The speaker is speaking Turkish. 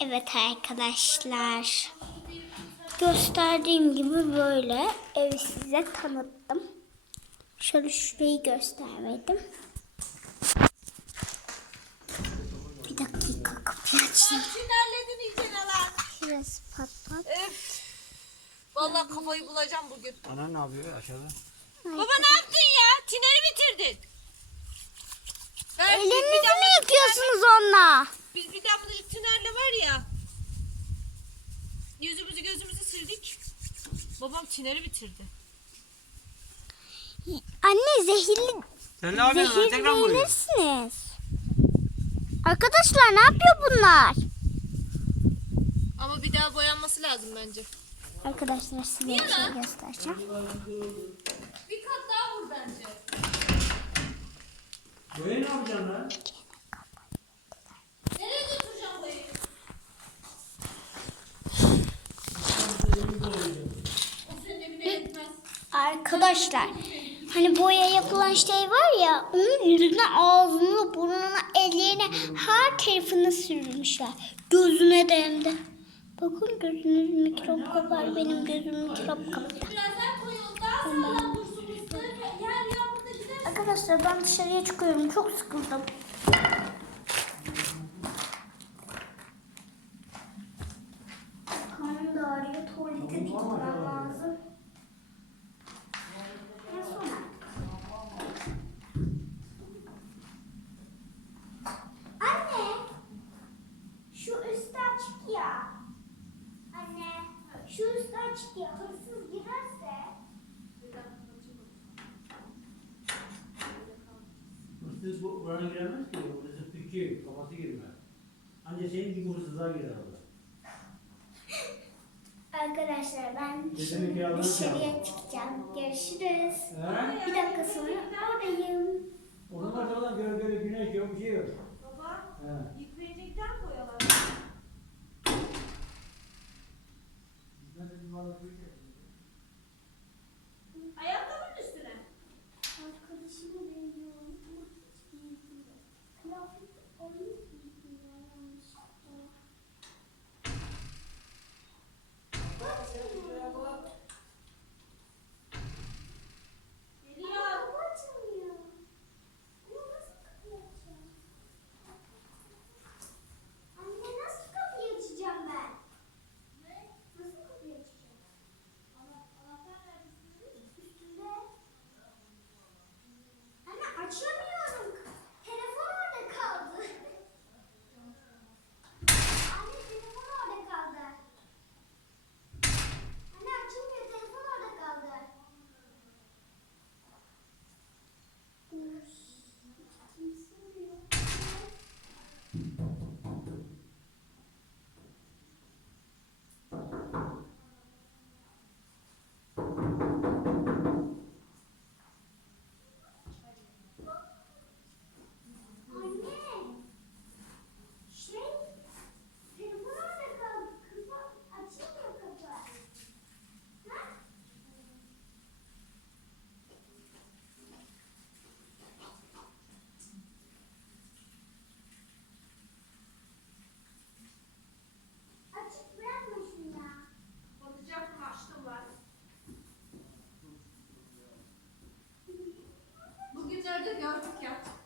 Evet arkadaşlar. Gösterdiğim gibi böyle evi size tanıttım. Şöyle şurayı göstermedim. Bir dakika kapıyı açayım. Sinirledin iyice lan. Şurası pat pat. Öf. Vallahi kafayı bulacağım bugün. Ana ne yapıyor aşağıda? Baba ne yaptın ya? Tineri bitirdin. Ver, Elinizi mi yıkıyorsunuz onunla? Biz bir damlacık tinerle var ya. Yüzümüzü gözümüzü sildik. Babam tineri bitirdi. Anne zehirli Sen ne yapıyorsun? lan? Tekrar mı vuruyorsun? zehirlenirsiniz. Arkadaşlar ne yapıyor bunlar? Ama bir daha boyanması lazım bence. Arkadaşlar size bir şey göstereceğim. Bir kat daha vur bence. Böyle ne yapacaksın lan? Nereye götüreceğim boyayı? O senin evine yetmez. Arkadaşlar hani boya yapılan şey var ya onun yüzüne ağzına burnuna ellerine her tarafına sürmüşler. Gözüne de hem de. Bakın gözünüz mikrop kapar benim gözüm mikrop kapar. Birazdan koyalım. Daha sağlam dursun. Yer gider. Arkadaşlar ben dışarıya çıkıyorum çok sıkıldım. Karnım da ağrıyor tuvalete gitmem lazım. En son Anne, şu üstü açık ya. Anne, şu üstü açık ya. Hırsız girerse. Hırsız bu buranın giremez ki. Hırsız küçük. Kafası girmez. Ancak senin gibi hırsızlar girer orada. Arkadaşlar ben şimdi dışarıya çıkacağım. Görüşürüz. He? Bir dakika sonra oradayım. O zaman da göre göre güneş yok bir şey yok. Baba He. yıkayacaktan koyalım. Ayakkabının 할게요.